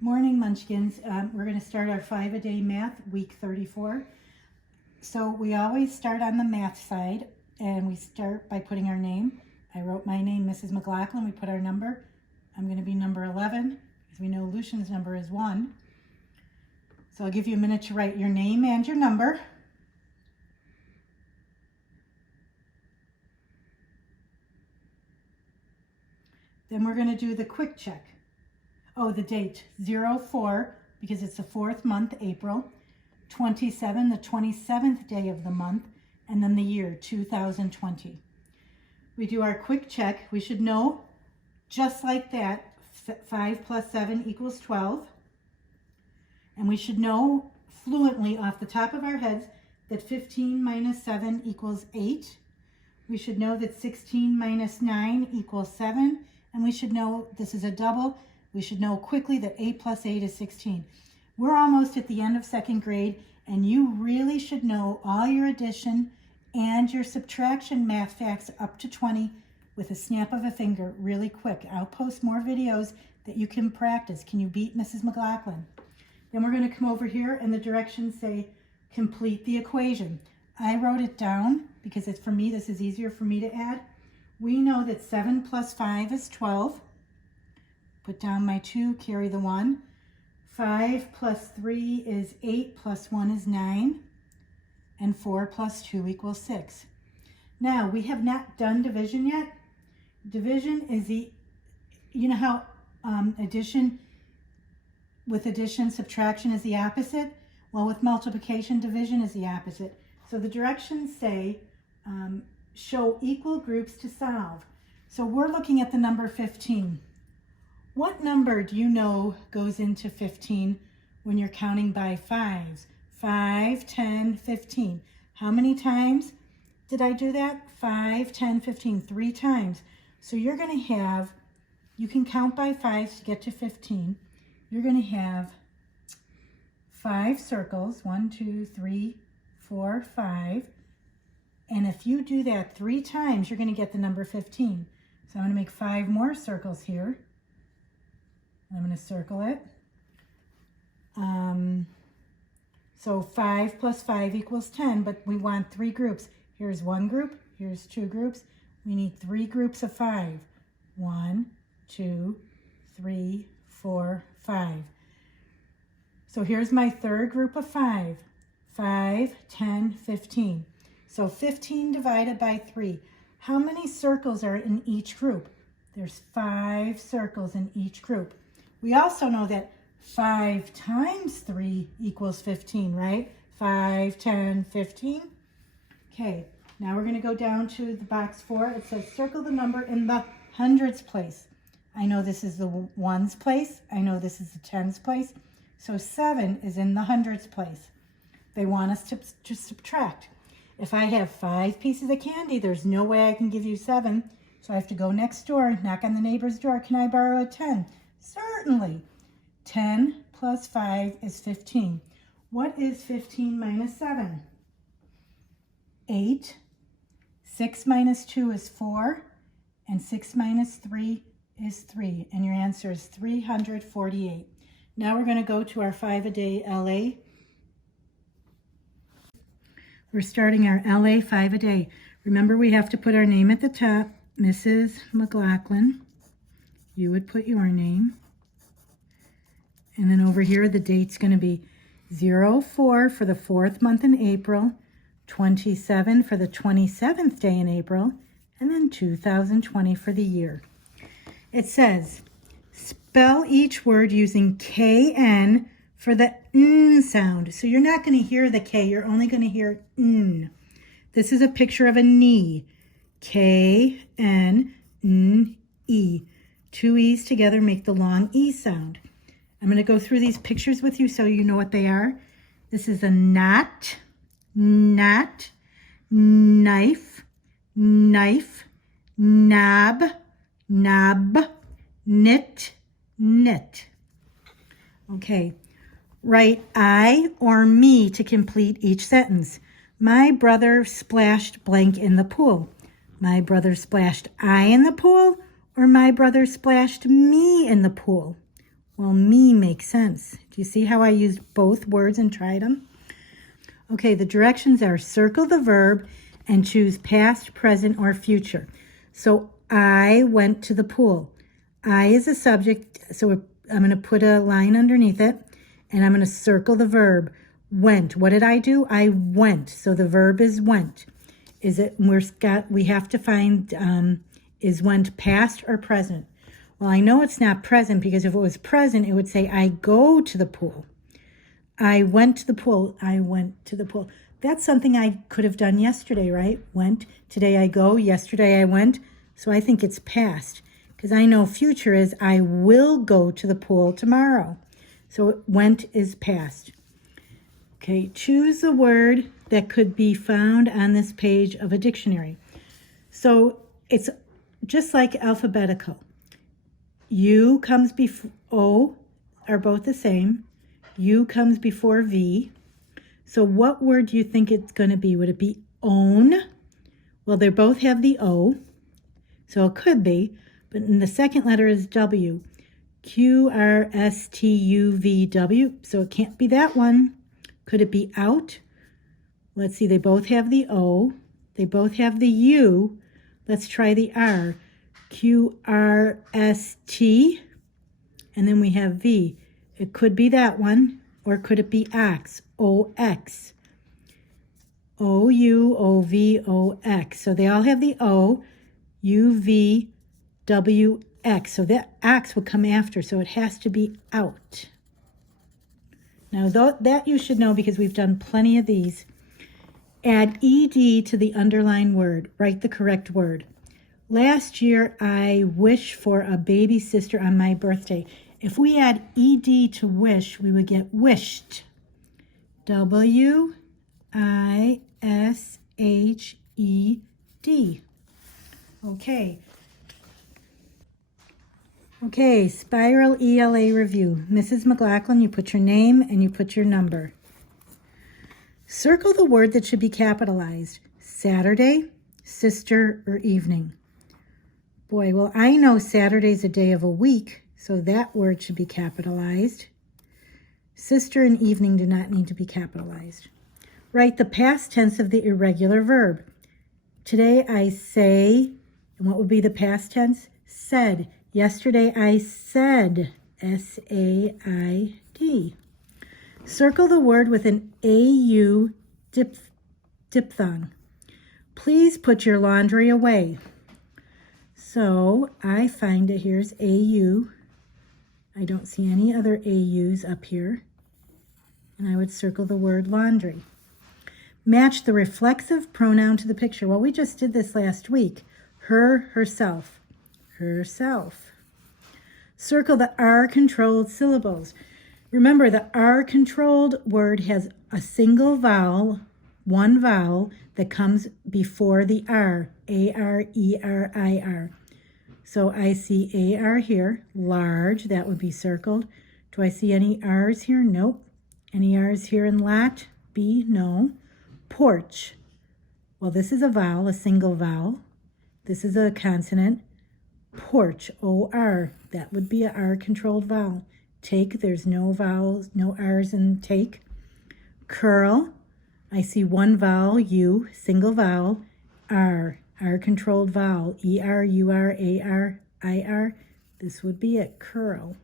Morning, Munchkins. We're going to start our 5-a-day math, week 34. So we always start on the math side, and we start by putting our name. I wrote my name, Mrs. McLaughlin. We put our number. I'm going to be number 11, because we know Lucian's number is 1. So I'll give you a minute to write your name and your number. Then we're going to do the quick check. Oh, the date, 04, because it's the 4th month, April, 27, the 27th day of the month, and then the year, 2020. We do our quick check. We should know, just like that, 5 plus 7 equals 12. And we should know fluently off the top of our heads that 15 minus 7 equals 8. We should know that 16 minus 9 equals 7. And we should know, this is a double, we should know quickly that 8 plus 8 is 16. We're almost at the end of 2nd grade, and you really should know all your addition and your subtraction math facts up to 20 with a snap of a finger really quick. I'll post more videos that you can practice. Can you beat Mrs. McLaughlin? Then we're going to come over here, and the directions say complete the equation. I wrote it down because it's, for me, this is easier for me to add. We know that 7 plus 5 is 12. Put down my 2, carry the 1. 5 plus 3 is 8, plus 1 is 9. And 4 plus 2 equals 6. Now, we have not done division yet. Division is the, you know how addition, subtraction is the opposite? Well, with multiplication, division is the opposite. So the directions say, show equal groups to solve. So we're looking at the number 15. What number do you know goes into 15 when you're counting by 5s? 5, 10, 15. How many times did I do that? 5, 10, 15, 3 times. So you're going to have, you can count by 5s to get to 15. You're going to have 5 circles, 1, 2, 3, 4, 5. And if you do that 3 times, you're going to get the number 15. So I'm going to make 5 more circles here. I'm going to circle it. So 5 plus 5 equals 10, but we want 3 groups. Here's 1 group, here's 2 groups. We need 3 groups of 5. 1, 2, 3, 4, 5. So here's my 3rd group of 5. 5, 10, 15. So 15 divided by 3. How many circles are in each group? There's 5 circles in each group. We also know that 5 times 3 equals 15, right? 5, 10, 15. Okay, now we're going to go down to the box 4. It says circle the number in the hundreds place. I know this is the ones place. I know this is the tens place. So 7 is in the hundreds place. They want us to subtract. If I have 5 pieces of candy, there's no way I can give you 7. So I have to go next door, knock on the neighbor's door. Can I borrow a 10? Certainly. 10 plus 5 is 15. What is 15 minus 7? 8. 6 minus 2 is 4. And 6 minus 3 is 3. And your answer is 348. Now we're going to go to our 5-a-day LA. We're starting our LA 5-a-day. Remember, we have to put our name at the top. Mrs. McLaughlin. You would put your name. And then over here, the date's going to be 04 for the 4th month in April, 27 for the 27th day in April, and then 2020 for the year. It says, spell each word using KN for the N sound. So you're not going to hear the K, you're only going to hear N. This is a picture of a knee. K-N-N-E. 2 E's together make the long E sound. I'm going to go through these pictures with you so you know what they are. This is a knot, knot, knife, knife, knob, knob, knit, knit. Okay, write I or me to complete each sentence. My brother splashed blank in the pool. My brother splashed I in the pool, or my brother splashed me in the pool. Well, me makes sense. Do you see how I used both words and tried them? Okay, the directions are circle the verb and choose past, present, or future. So I went to the pool. I is a subject, so I'm going to put a line underneath it, and I'm going to circle the verb. Went. What did I do? I went. So the verb is went. Is it? We have to find is went past or present. Well, I know it's not present because if it was present, it would say I go to the pool. I went to the pool. I went to the pool. That's something I could have done yesterday, right? Went. Today I go. Yesterday I went. So I think it's past because I know future is I will go to the pool tomorrow. So went is past. Okay, choose a word that could be found on this page of a dictionary. So it's just like alphabetical. U comes before O, are both the same. U comes before V. So what word do you think it's going to be? Would it be own? Well, they both have the O, so it could be, but in the second letter is W. QRSTUVW, so it can't be that one. Could it be out? Let's see, they both have the O. They both have the U. Let's try the R. QRST, and then we have V. It could be that one, or could it be X? OX. OUOVOX. So they all have the O, UVWX. So that X will come after, so it has to be out. Now that you should know because we've done plenty of these. Add ED to the underlined word. Write the correct word. Last year, I wished for a baby sister on my birthday. If we add ED to wish, we would get wished. WISHED. Okay, Spiral ELA review. Mrs. McLaughlin, you put your name and you put your number. Circle the word that should be capitalized. Saturday, sister, or evening. Boy, well, I know Saturday's a day of a week, so that word should be capitalized. Sister and evening do not need to be capitalized. Write the past tense of the irregular verb. Today I say, and what would be the past tense? Said. Yesterday I said, S-A-I-D. Circle the word with an A-U diphthong. Please put your laundry away. So I find it, here's A-U. I don't see any other A-U's up here. And I would circle the word laundry. Match the reflexive pronoun to the picture. Well, we just did this last week. Her, herself. Herself. Circle the R-controlled syllables. Remember, the R-controlled word has a single vowel, one vowel, that comes before the R, A-R-E-R-I-R. So I see A-R here, large, that would be circled. Do I see any R's here? Nope. Any R's here in lat? B, no. Porch. Well, this is a vowel, a single vowel. This is a consonant. Porch, O-R, that would be a R-controlled vowel. Take, there's no vowels, no R's in take. Curl, I see one vowel, U, single vowel, R, R-controlled vowel, E-R-U-R-A-R-I-R. This would be it, curl.